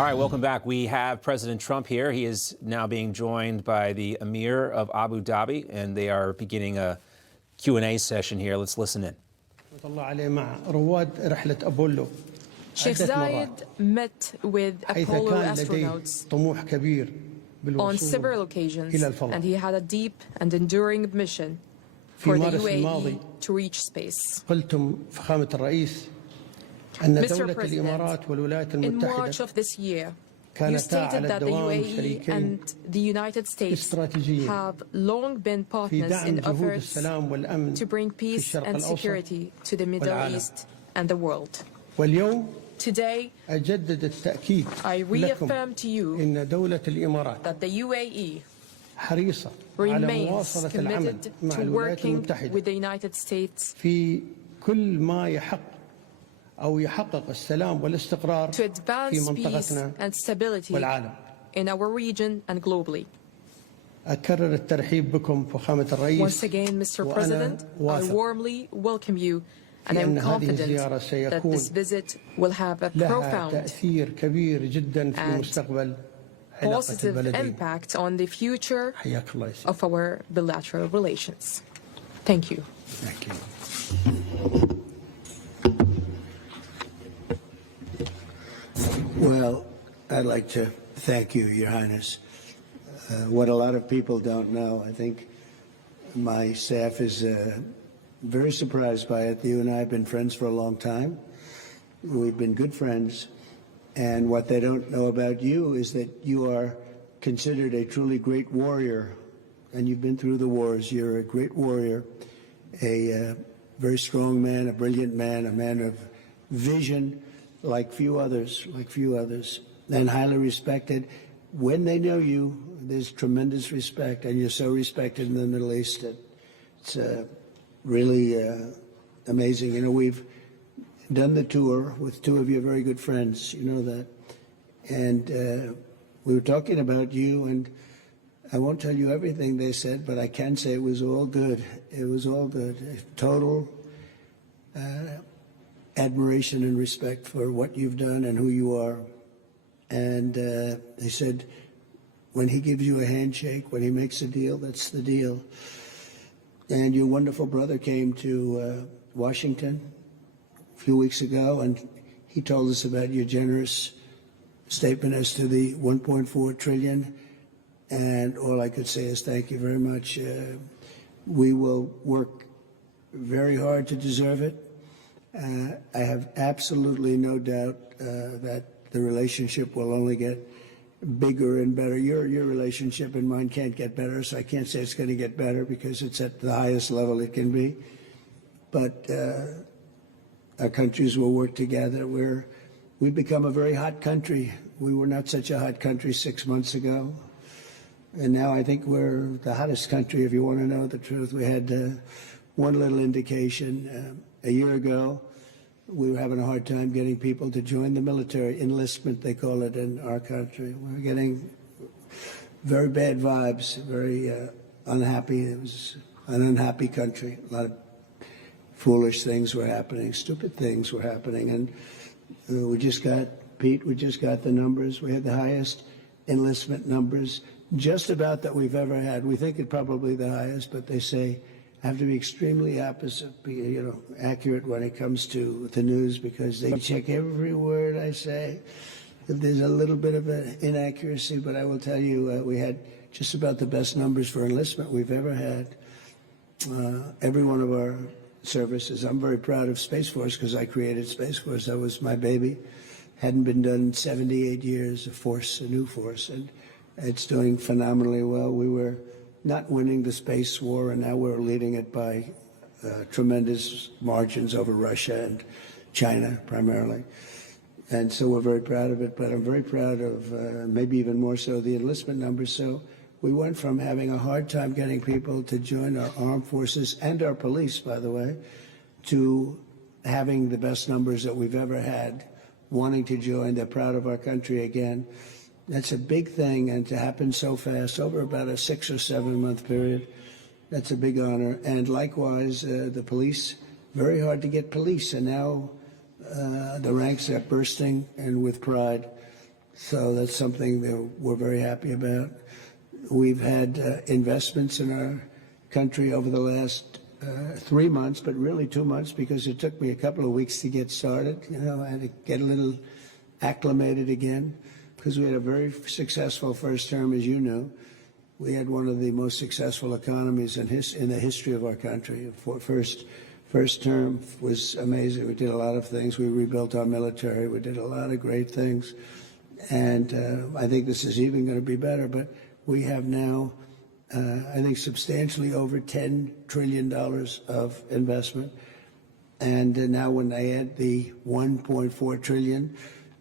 All right, welcome back. We have President Trump here. He is now being joined by the Emir of Abu Dhabi, and they are beginning a Q&A session here. Let's listen in. Sheikh Zayed met with Apollo astronauts on several occasions, and he had a deep and enduring mission for the UAE to reach space. Mr. President, in March of this year, you stated that the UAE and the United States have long been partners in efforts to bring peace and security to the Middle East and the world. Today, I reaffirm to you that the UAE remains committed to working with the United States to advance peace and stability in our region and globally. Once again, Mr. President, I warmly welcome you, and I'm confident that this visit will have a profound and positive impact on the future of our bilateral relations. Thank you. Thank you. Well, I'd like to thank you, Your Highness. What a lot of people don't know, I think my staff is very surprised by it. You and I have been friends for a long time. We've been good friends. And what they don't know about you is that you are considered a truly great warrior. And you've been through the wars. You're a great warrior, a very strong man, a brilliant man, a man of vision, like few others, and highly respected. When they know you, there's tremendous respect, and you're so respected in the Middle East that it's really amazing. You know, we've done the tour with two of your very good friends, you know that, and we were talking about you, and I won't tell you everything they said, but I can say it was all good. It was all good. Total admiration and respect for what you've done and who you are. And they said, when he gives you a handshake, when he makes a deal, that's the deal. And your wonderful brother came to Washington a few weeks ago, and he told us about your generous statement as to the 1.4 trillion. And all I could say is thank you very much. We will work very hard to deserve it. I have absolutely no doubt that the relationship will only get bigger and better. Your relationship and mine can't get better, so I can't say it's going to get better because it's at the highest level it can be. But our countries will work together. We've become a very hot country. We were not such a hot country 6 months ago. And now I think we're the hottest country, if you want to know the truth. We had one little indication. A year ago, we were having a hard time getting people to join the military. Enlistment, they call it in our country. We were getting very bad vibes, very unhappy. It was an unhappy country. A lot of foolish things were happening, stupid things were happening. And we just got, Pete, we just got the numbers. We had the highest enlistment numbers just about that we've ever had. We think it probably the highest, but they say have to be extremely accurate when it comes to the news, because they check every word I say. If there's a little bit of an inaccuracy, but I will tell you, we had just about the best numbers for enlistment we've ever had. Every one of our services. I'm very proud of Space Force because I created Space Force. That was my baby. Hadn't been done in 78 years, a new force, and it's doing phenomenally well. We were not winning the space war, and now we're leading it by tremendous margins over Russia and China primarily. And so we're very proud of it, but I'm very proud of maybe even more so the enlistment numbers. So we went from having a hard time getting people to join our armed forces and our police, by the way, to having the best numbers that we've ever had, wanting to join. They're proud of our country again. That's a big thing, and to happen so fast, over about a 6 or 7 month period, that's a big honor. And likewise, the police, very hard to get police, and now the ranks are bursting and with pride. So that's something that we're very happy about. We've had investments in our country over the last 3 months, but really 2 months, because it took me a couple of weeks to get started. You know, I had to get a little acclimated again, because we had a very successful first term, as you know. We had one of the most successful economies in the history of our country. First term was amazing. We did a lot of things. We rebuilt our military. We did a lot of great things. And I think this is even going to be better. But we have now, I think, substantially over $10 trillion of investment. And now when I add the $1.4 trillion,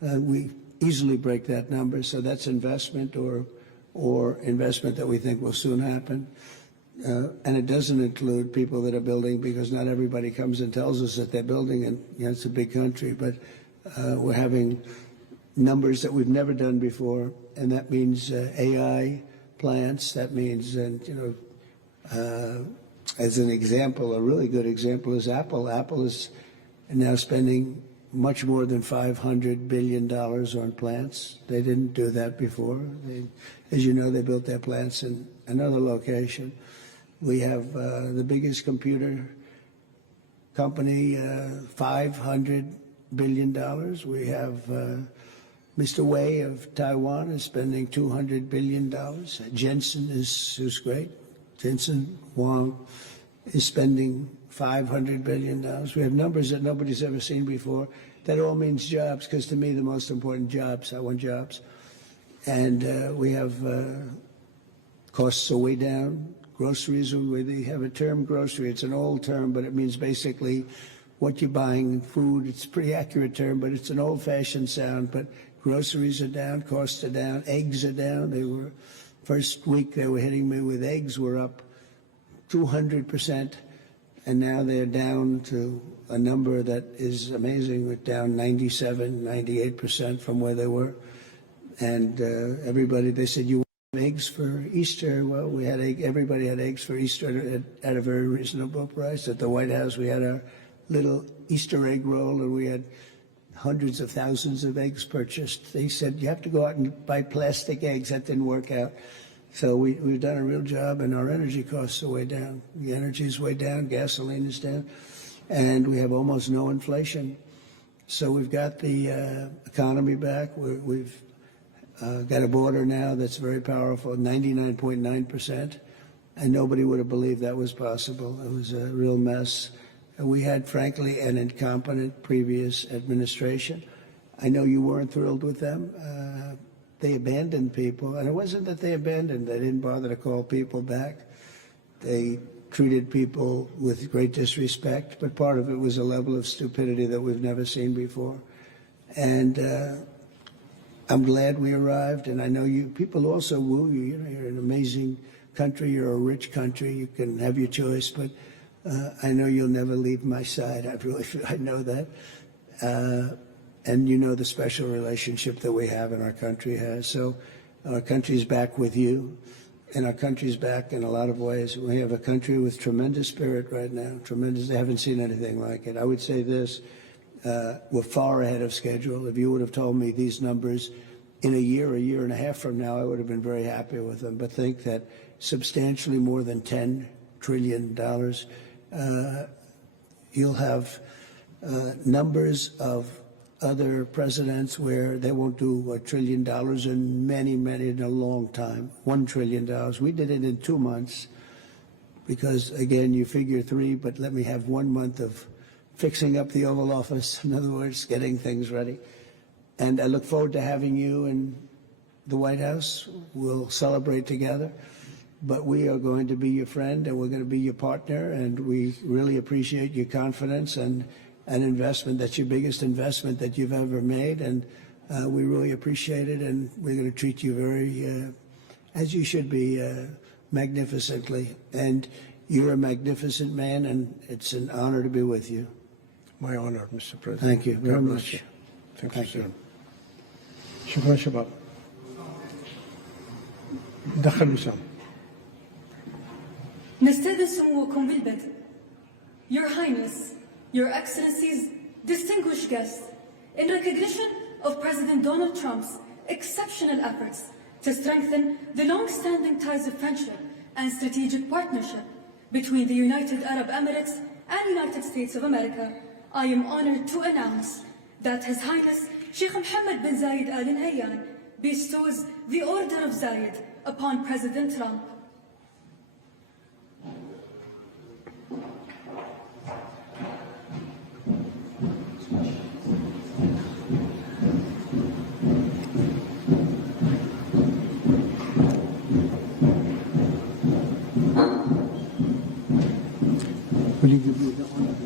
we easily break that number. So that's investment or investment that we think will soon happen. And it doesn't include people that are building, because not everybody comes and tells us that they're building, and you know, it's a big country, but we're having numbers that we've never done before, and that means AI plants. That means, and you know, as an example, a really good example is Apple. Apple is now spending much more than $500 billion on plants. They didn't do that before. As you know, they built their plants in another location. We have the biggest computer company, $500 billion. We have Mr. Wei of Taiwan is spending $200 billion. Jensen who's great. Jensen Huang is spending $500 billion. We have numbers that nobody's ever seen before. That all means jobs, because to me, the most important jobs, I want jobs. And we have costs are way down. Groceries, they have a term, grocery. It's an old term, but it means basically what you're buying, food. It's a pretty accurate term, but it's an old-fashioned sound. But groceries are down, costs are down, eggs are down. They were, first week they were hitting me with eggs were up 200%, and now they're down to a number that is amazing. We're down 97, 98% from where they were. And everybody, they said, you eggs for Easter. Well, we had everybody had eggs for Easter at a very reasonable price. At the White House, we had our little Easter egg roll, and we had hundreds of thousands of eggs purchased. They said, you have to go out and buy plastic eggs. That didn't work out. So we've done a real job, and our energy costs are way down. The energy is way down, gasoline is down, and we have almost no inflation. So we've got the economy back. We've got a border now that's very powerful, 99.9%, and nobody would have believed that was possible. It was a real mess. And we had, frankly, an incompetent previous administration. I know you weren't thrilled with them. They abandoned people, and it wasn't that they abandoned. They didn't bother to call people back. They treated people with great disrespect, but part of it was a level of stupidity that we've never seen before. And I'm glad we arrived, and I know you people also woo you. You know, you're an amazing country. You're a rich country. You can have your choice, but I know you'll never leave my side. I know that. And you know the special relationship that we have and our country has. So our country's back with you, and our country's back in a lot of ways. We have a country with tremendous spirit right now, tremendous. I haven't seen anything like it. I would say this, we're far ahead of schedule. If you would have told me these numbers in a year and a half from now, I would have been very happy with them. But think that substantially more than $10 trillion, you'll have numbers of other presidents where they won't do $1 trillion in a long time, $1 trillion. We did it in 2 months because, again, you figure 3, but let me have 1 month of fixing up the Oval Office, in other words, getting things ready. And I look forward to having you in the White House. We'll celebrate together. But we are going to be your friend, and we're going to be your partner, and we really appreciate your confidence and an investment. That's your biggest investment that you've ever made, and we really appreciate it, and we're going to treat you very, as you should be, magnificently. And you're a magnificent man, and it's an honor to be with you. My honor, Mr. President. Thank you very much. Thank you, sir. شكرا شباب. دخل وسام. نستأذن سموكم بالبدء. Your Highness, Your Excellencies, distinguished guests, in recognition of President Donald Trump's exceptional efforts to strengthen the long-standing ties of friendship and strategic partnership between the United Arab Emirates and United States of America, I am honored to announce that His Highness Sheikh Mohammed bin Zayed Al Nahyan bestows the Order of Zayed upon President Trump. Will you give me the honor?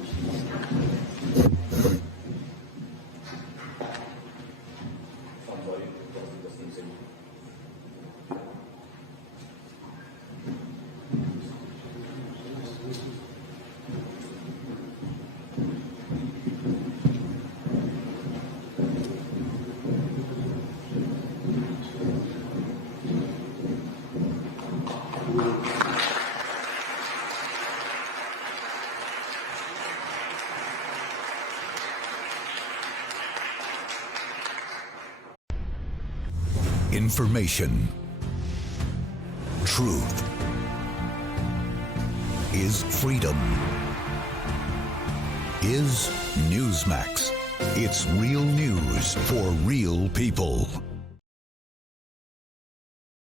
Information, truth is freedom, is Newsmax. It's real news for real people.